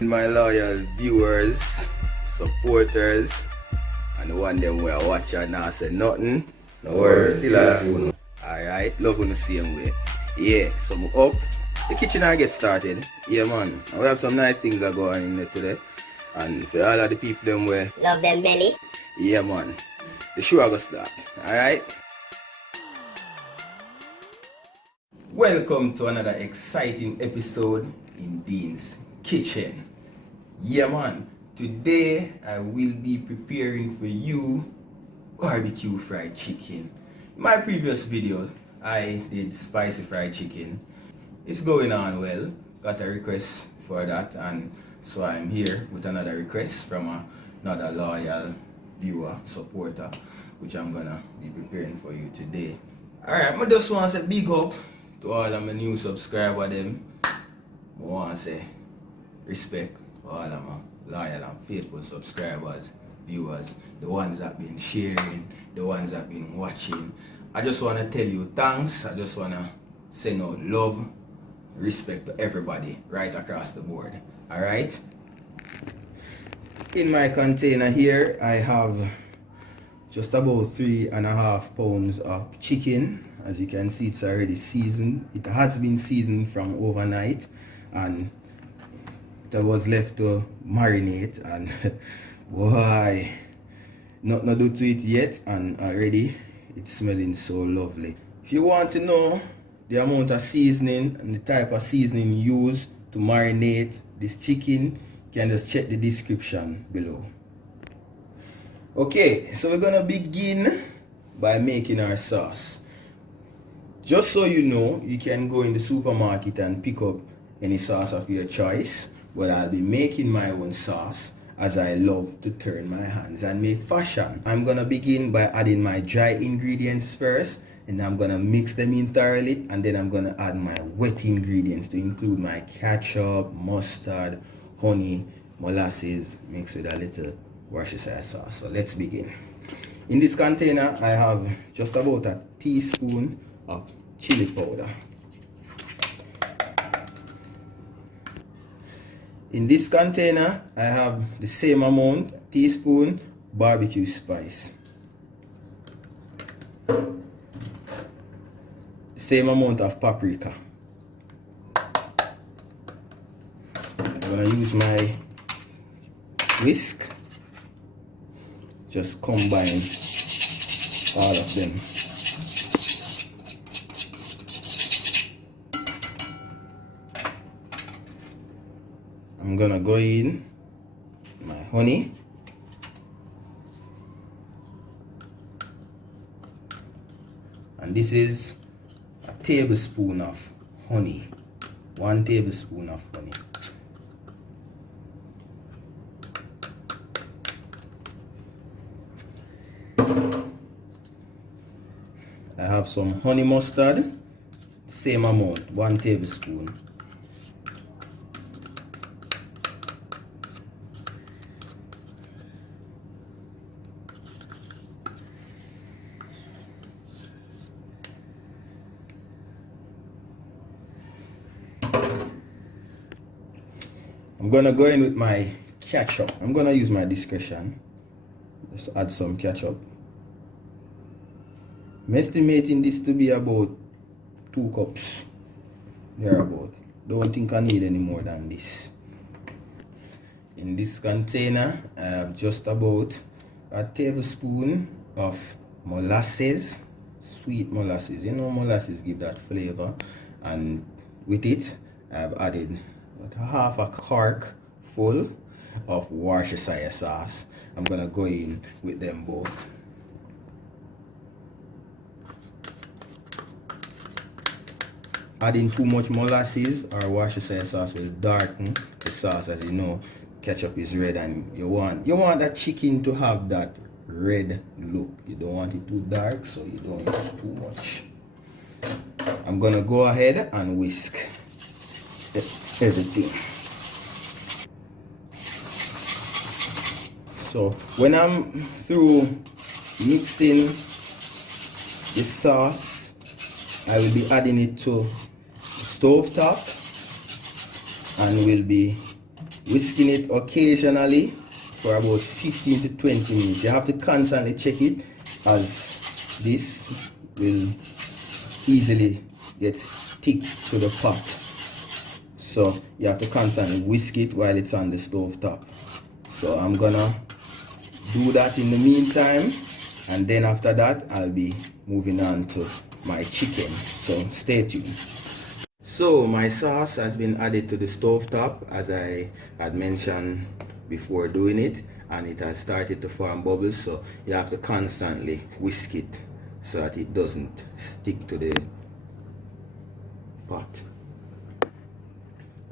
My loyal viewers, supporters, and the one them where I watch and not say nothing. No worries, still a soon. Alright, love on the same way. Yeah, so I'm up. The kitchen I get started. Yeah man. And we have some nice things that go on in there today. And for all of the people them where love them belly. Yeah man. The show I go start. Alright. Welcome to another exciting episode in Dean's Kitchen. Yeah man, today I will be preparing for you barbecue fried chicken. In my previous video, I did spicy fried chicken. It's going on well, got a request for that, and so I'm here with another request from another loyal viewer, supporter, which I'm gonna be preparing for you today. Alright, I just want to say big up to all of my new subscribers them. I want to say respect to all of my loyal and faithful subscribers, viewers, the ones that been sharing, the ones that been watching. I just want to tell you thanks. I just want to send out love, respect to everybody right across the board. Alright? In my container here, I have just about 3.5 pounds of chicken. As you can see, it's already seasoned. It has been seasoned from overnight, and it was left to marinate, and boy, nothing to do to it yet, and already it's smelling so lovely. If you want to know the amount of seasoning and the type of seasoning used to marinate this chicken, you can just check the description below. Okay, so we're gonna begin by making our sauce. Just so you know, you can go in the supermarket and pick up any sauce of your choice, but I'll be making my own sauce, as I love to turn my hands and make fashion. I'm gonna begin by adding my dry ingredients first, and I'm gonna mix them in thoroughly, and then I'm gonna add my wet ingredients to include my ketchup, mustard, honey, molasses, mixed with a little Worcestershire sauce. So let's begin. In this container, I have just about a teaspoon of chili powder. In this container, I have the same amount, teaspoon, barbecue spice. The same amount of paprika. I'm gonna use my whisk. Just combine all of them. I'm gonna go in my honey, and this is a tablespoon of honey, 1 tablespoon of honey. I have some honey mustard, same amount, 1 tablespoon. I'm gonna go in with my ketchup. I'm gonna use my discretion. Just add some ketchup. I'm estimating this to be about 2 cups. Thereabout. Don't think I need any more than this. In this container, I have just about a tablespoon of molasses, sweet molasses. You know, molasses give that flavor, and with it, I have added about half a cork full of Worcestershire sauce. I'm gonna go in with them both. Adding too much molasses or Worcestershire sauce will darken the sauce. As you know, ketchup is red, and you want that chicken to have that red look. You don't want it too dark, so you don't use too much. I'm gonna go ahead and whisk everything. So when I'm through mixing the sauce, I will be adding it to the stove top, and will be whisking it occasionally for about 15 to 20 minutes. You have to constantly check it, as this will easily get stick to the pot. So you have to constantly whisk it while it's on the stove top. So I'm gonna do that in the meantime, and then after that I'll be moving on to my chicken. So stay tuned. So my sauce has been added to the stove top, as I had mentioned before doing it, and it has started to form bubbles, so you have to constantly whisk it so that it doesn't stick to the pot.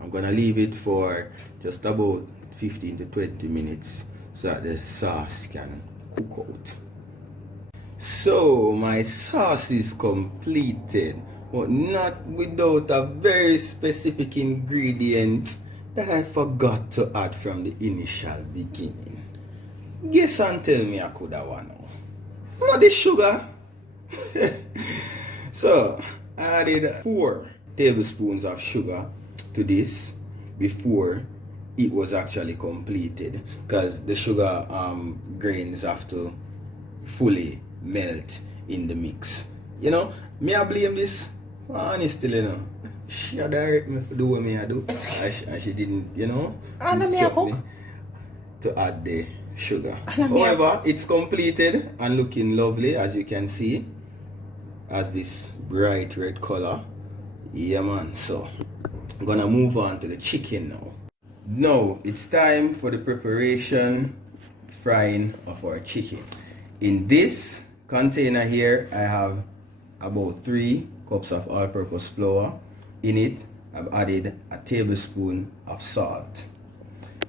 I'm gonna leave it for just about 15 to 20 minutes so that the sauce can cook out. So my sauce is completed, but not without a very specific ingredient that I forgot to add from the initial beginning. Guess and tell me I could have one now. Not the sugar. So I added 4 tablespoons of sugar to this before it was actually completed, because the sugar grains have to fully melt in the mix. You know, me I blame this honestly, you know. She had direct me for do what me I do, and she didn't, you know, instruct me to add the sugar. However, it's completed and looking lovely, as you can see, as this bright red color. Yeah man, so I'm gonna move on to the chicken now. Now it's time for the preparation, frying of our chicken. In this container here I have about 3 cups of all-purpose flour. In it I've added a tablespoon of salt.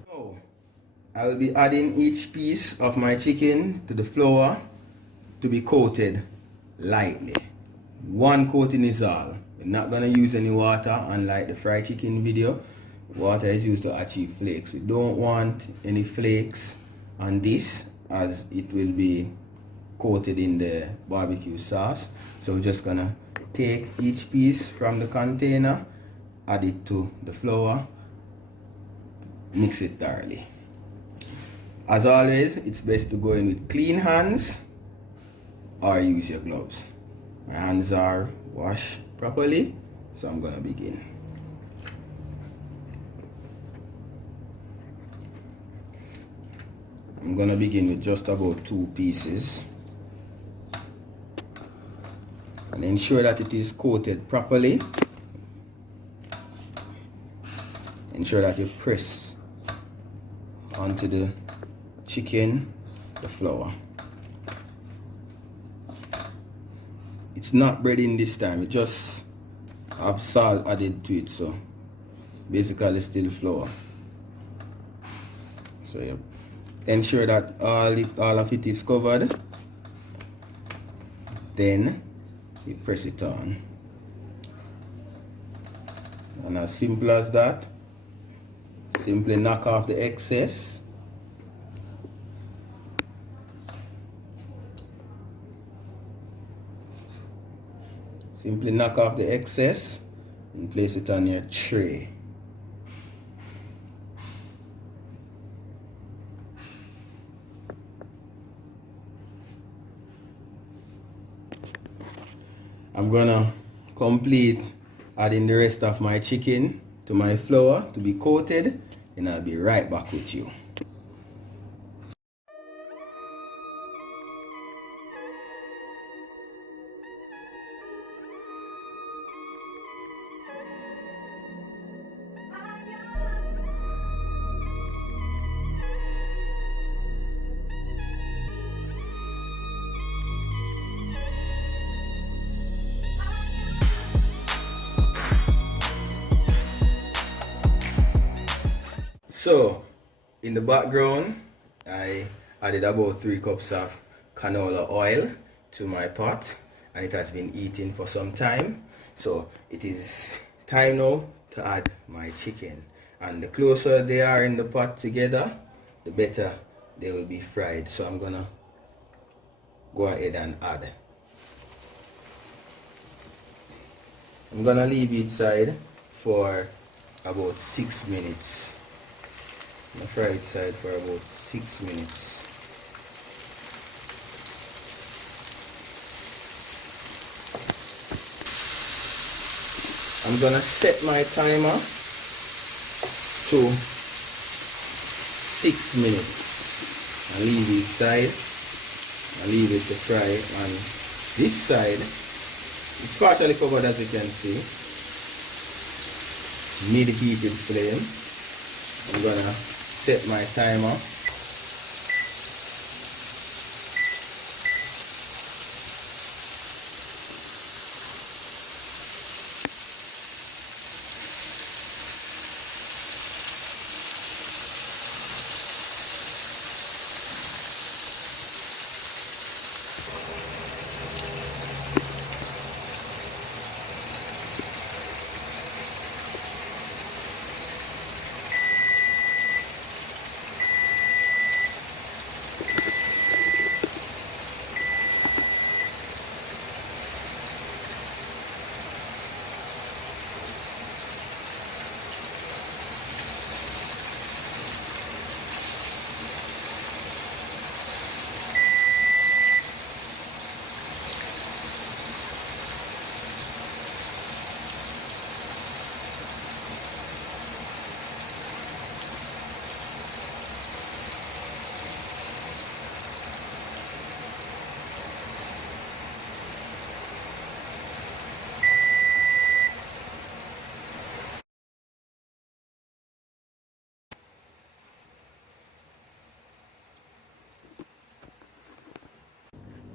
Now I will be adding each piece of my chicken to the flour to be coated lightly. 1 coating is all. We're not gonna use any water, unlike the fried chicken video. Water is used to achieve flakes. We don't want any flakes on this, as it will be coated in the barbecue sauce. So we're just gonna take each piece from the container, add it to the flour, mix it thoroughly. As always, it's best to go in with clean hands or use your gloves. My hands are washed properly, so I'm gonna begin. I'm gonna begin with just about 2 pieces, and ensure that it is coated properly. Ensure that you press onto the chicken the flour. It's not breading this time, it just have salt added to it, so basically still flour. So yeah, ensure that all of it is covered, then you press it on, and as simple as that. Simply knock off the excess. Simply knock off the excess and place it on your tray. I'm gonna complete adding the rest of my chicken to my flour to be coated, and I'll be right back with you. So in the background, I added about 3 cups of canola oil to my pot, and it has been eating for some time. So it is time now to add my chicken, and the closer they are in the pot together, the better they will be fried. So I'm gonna go ahead and add. I'm gonna leave it side for about 6 minutes. I fry it side for about 6 minutes. I'm gonna set my timer to 6 minutes and leave it side and leave it to fry on this side. It's partially covered, as you can see. Mid-heated flame. I'm gonna set my timer.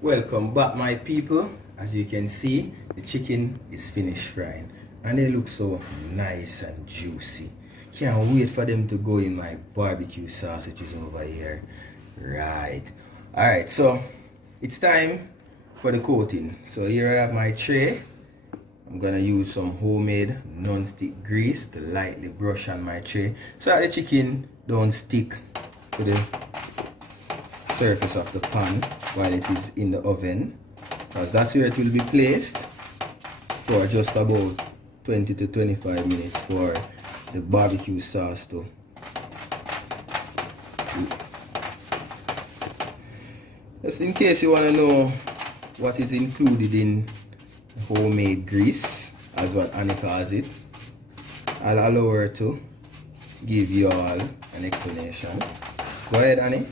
Welcome back, my people. As you can see, the chicken is finished frying and they look so nice and juicy. Can't wait for them to go in my barbecue sauce, which is over here. Right. Alright, so it's time for the coating. So here I have my tray. I'm gonna use some homemade non-stick grease to lightly brush on my tray so that the chicken don't stick to the surface of the pan while it is in the oven, because that's where it will be placed for just about 20 to 25 minutes for the barbecue sauce to just in case you want to know what is included in homemade grease, as what Annie calls it. I'll allow her to give you all an explanation. Go ahead, Annie.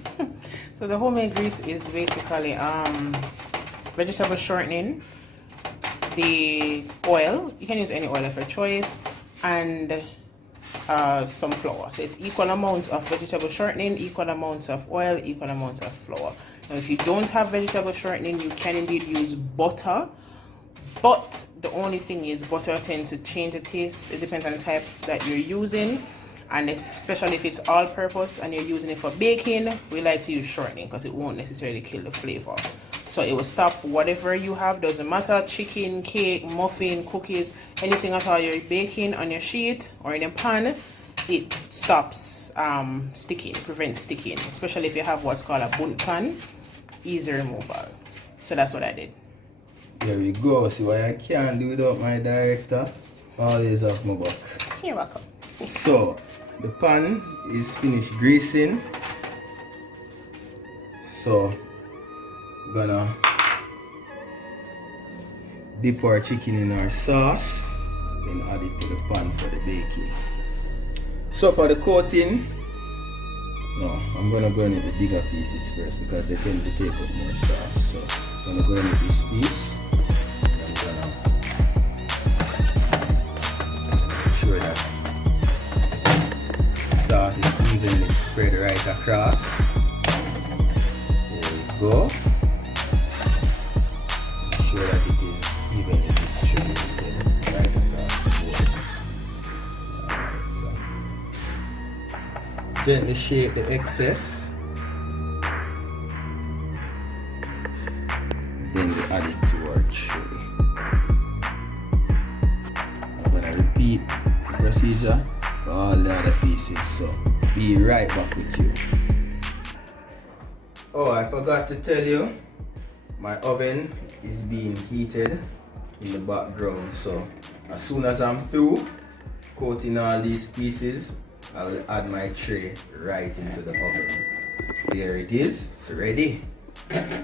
So the homemade grease is basically vegetable shortening, the oil, you can use any oil of your choice, and some flour. So it's equal amounts of vegetable shortening, equal amounts of oil, equal amounts of flour. Now if you don't have vegetable shortening, you can indeed use butter, but the only thing is butter tends to change the taste. It depends on the type that you're using. And especially if it's all purpose and you're using it for baking, we like to use shortening because it won't necessarily kill the flavor. So it will stop whatever you have, doesn't matter, chicken, cake, muffin, cookies, anything at all you're baking on your sheet or in a pan, it stops sticking, prevents sticking, especially if you have what's called a bunt pan, easy removal. So that's what I did. There we go. See what I can't do without my director. Always have my back. You're welcome. So the pan is finished greasing, so we're gonna dip our chicken in our sauce, then add it to the pan for the baking. So for the coating, no, I'm gonna go in with the bigger pieces first because they tend to take up more sauce. So I'm gonna go in with this piece. I'm gonna make sure that sauce is evenly spread right across. There we go. Make sure that it is evenly distributed right across the board. Alright, so gently shake the excess. Then we add it to our tray. I'm gonna repeat the procedure for all the other pieces, so be right back with you. Oh, I forgot to tell you, my oven is being heated in the background, so as soon as I'm through coating all these pieces, I will add my tray right into the oven. There it is, it's ready.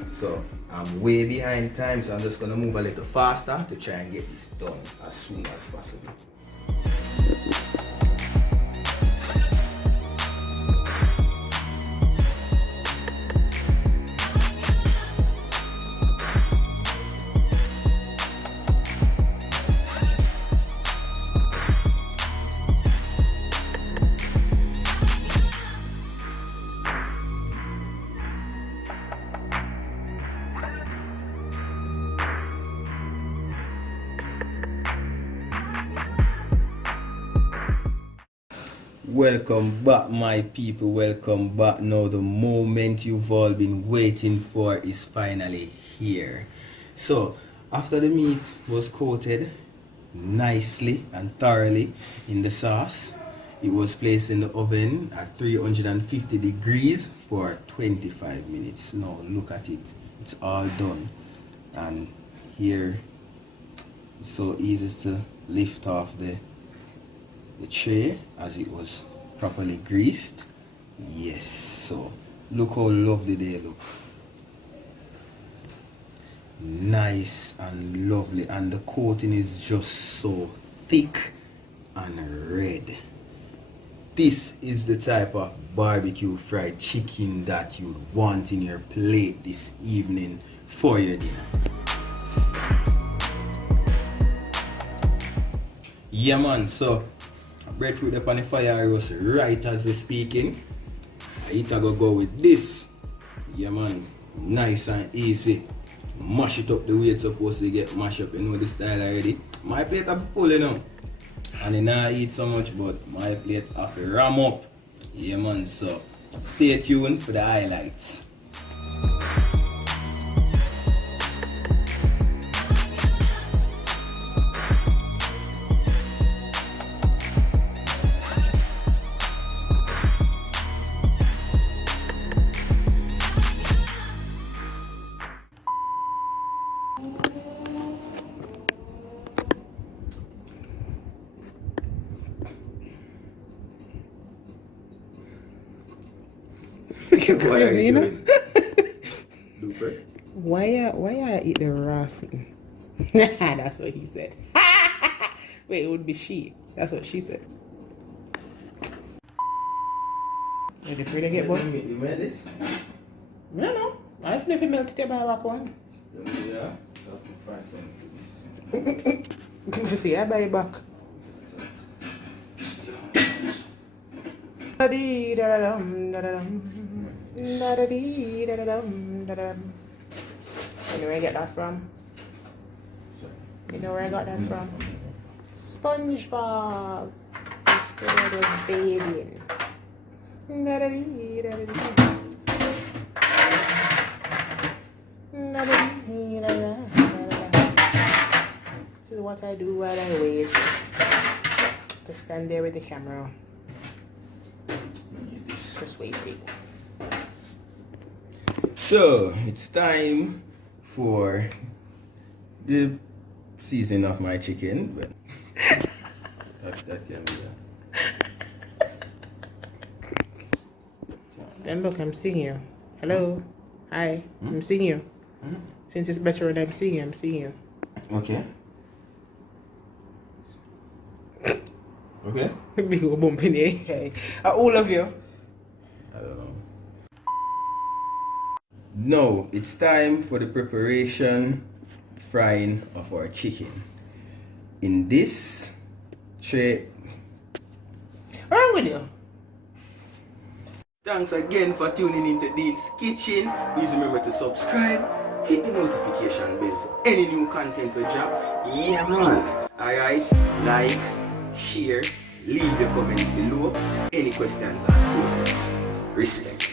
So I'm way behind time, so I'm just gonna move a little faster to try and get this done as soon as possible. Welcome back, my people. Welcome back. Now the moment you've all been waiting for is finally here. So after the meat was coated nicely and thoroughly in the sauce, it was placed in the oven at 350 degrees for 25 minutes. Now look at it, it's all done, and here it's so easy to lift off the tray as it was properly greased. Yes, so look how lovely they look. Nice and lovely, and the coating is just so thick and red. This is the type of barbecue fried chicken that you want in your plate this evening for your dinner. Yeah man, so breadfruit up on the fire roast right as we're speaking. It go with this. Yeah man, nice and easy. Mash it up the way it's supposed to get mashed up. You know the style already. My plate have full, you know. And I not eat so much, but my plate have to ram up. Yeah man, so stay tuned for the highlights. What are you doing? Looper? Why I eat the raw thing? That's what he said. Wait, it would be she. That's what she said. Are you afraid to get one? You made this? No, no. I just never melted it by back one. Yeah. So I can find some. You see, I buy it back. You know where I get that from? You know where I got that from? SpongeBob. This girl was bathing. This is what I do while I wait. Just stand there with the camera. Just waiting. So it's time for the seasoning of my chicken, but that can be done. Then look, I'm seeing you. Hello. Hi. I'm seeing you. Since it's better when I'm seeing you, I'm seeing you. Okay. Okay. Big old bump in the air. All of you. I don't know. Now it's time for the preparation frying of our chicken. In this tray. What's wrong with you? Thanks again for tuning into Dean's Kitchen. Please remember to subscribe, hit the notification bell for any new content we drop. Yeah man. Alright, like, share, leave your comments below. Any questions or queries. Respect.